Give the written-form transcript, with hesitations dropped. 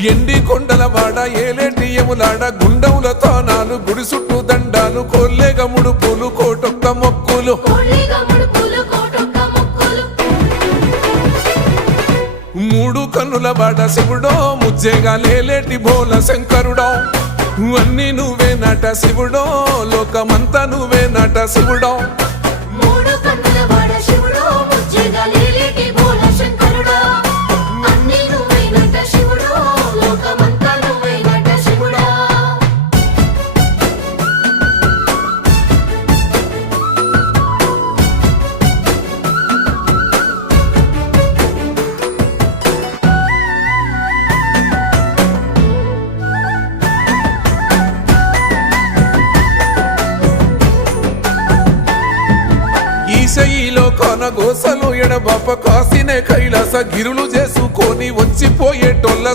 ఎండి కొండల వాడ ఏలేటి యములాడ గుండముల తానాలు గుడి చుట్టూ దండాలు కొల్లేగ ముడుపులు కోటొక్క మొక్కులు మూడు కన్నుల వాడ శివుడో ముజ్జేగా లేలేటి బోల శంకరుడో అన్ని నువ్వే నట శివుడో లోకమంతా నువ్వే నట శివుడో ఈశయిలో కొన గోసలు ఎడబాప కాసినే కైలాస గిరులు చేసుకొని వచ్చిపోయేటోళ్ళ